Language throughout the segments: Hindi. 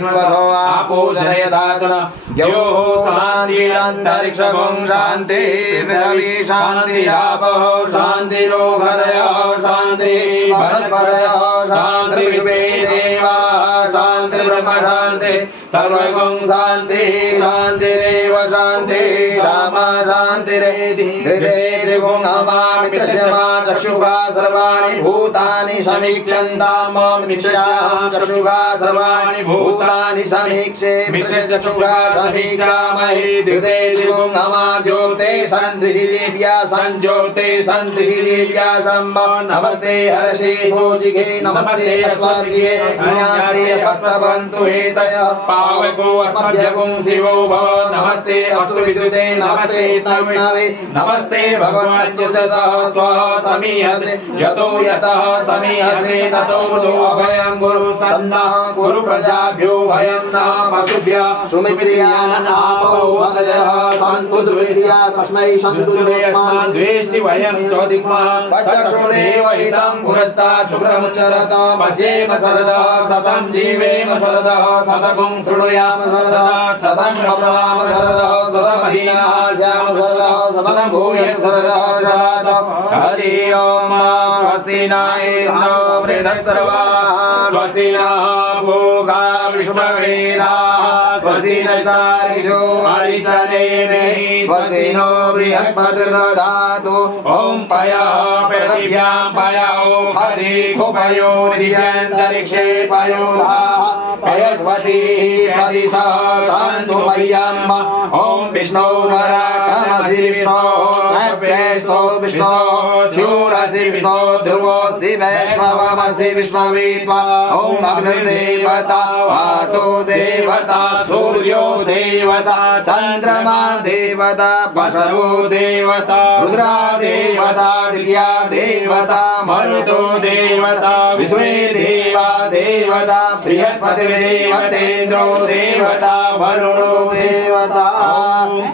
वधो आपो जनयदाचन यो शान्तिरन्तरिक्षं शान्ति पृथिवी शान्तिरापः शान्तिरोगदयः शान्ति वनस्पतयः शान्तिर्विश्वे देवाः शान्तिर्ब्रह्म शान्ति सर्वं शान्ति शान्तिरेव शान्ति रामा शान्तिरेति हृदे त्रिभुवं नमामि तस्मा चक्षुषा सर्वाणि भूतानि समीक्षन्तां मम मिथ्याहं चक्षुषा सर्वाणि भूतानि समीक्षे मिथ्यचक्षुषा समीक्षामहि हृदे त्रिभुवं नमा ज्योते सन्त्रिशिदेव्या संज्योते सन्त्रिशिदेव्या सम्म नमस्ते हर्षे भोजिगे नमस्ते अस्मद्जिगे नमस्ते अस्मत्तवन्तु हेतयः पावको अस्मभ्यगुं शिवो भव नमस्ते अस्तुविद्युते नमस्ते तन्नवे नमस्ते भगवन्नस्तुजतः स्वः समीहसे यतो यतः समीहसे ततो मृदो अभयं गुरु सन्नः गुरु प्रजाभ्यो भयं नः पशुभ्यः सुमित्रियाननापो वदयः सन्तु दुर्विद्या तस्मै सन्तु दुर्यस्मान् द्वेष्टि वयं चोदिक्मः तच्चक्षुर्देव हितं पुरस्तात् शुक्रमुच्चरत पश्येम सरदः शतं जीवेम सरदः शतगुं शृणुयाम सरदः शतं अब्रवाम सरदः शतमधीनः स्याम सरदः शतं भूयः सरदः शराद हरि ओम स्वस्ति न इन्द्रो बृहत्सर्वाः स्वस्ति नः भोगा विश्ववेदाः स्वस्ति नस्तार्क्ष्यो अरिष्टनेमिः स्वस्ति नो बृहस्पतिर्दधातु ॐ पयः पृथिव्यां पयो हति भुपयो दिव्यन्तरिक्षे पयोधाः पयस्पतिः प्रदिशः सन्तु मह्यम् ॐ विष्णो वराटमसि विष्णोः प्रेष्ठो विष्णोः शूरसि विष्णो ध्रुवोऽसि वैष्णवमसि विष्णवे त्वा ॐ अग्निर्देवता वातो देवता सूर्यो देवता चन्द्रमा देवता वसवो देवता रुद्रा देवता दिव्या देवता मरुतो देवता विश्वे देवा देवता बृहस्पतिर्देवतेन्द्रो देवता वरुणो देवता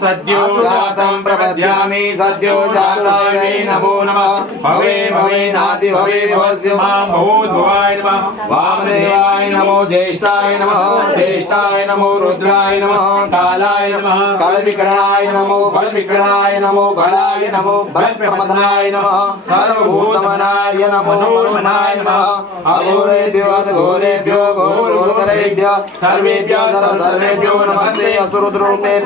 सद्यो जातं प्रपद्यामि सद्यो जाताय नमो नमः भवे भवे नाति भवे भवस्य मां भूद्भवाय नमः वामदेवाय नमो ज्येष्ठाय नमः श्रेष्ठाय नमो रुद्राय नमः कालाय नमः कालविकरणाय नमो बलविकरणाय नमो बलाय नमो बलप्रमथनाय नमः सर्वभूतमनाय नमो मनोमनाय नमः अघोरेभ्यो अघोरेभ्यो घोरघोरतरेभ्यः सर्वेभ्यः सर्वधर्मेभ्यो नमस्ते असुरद्रूपे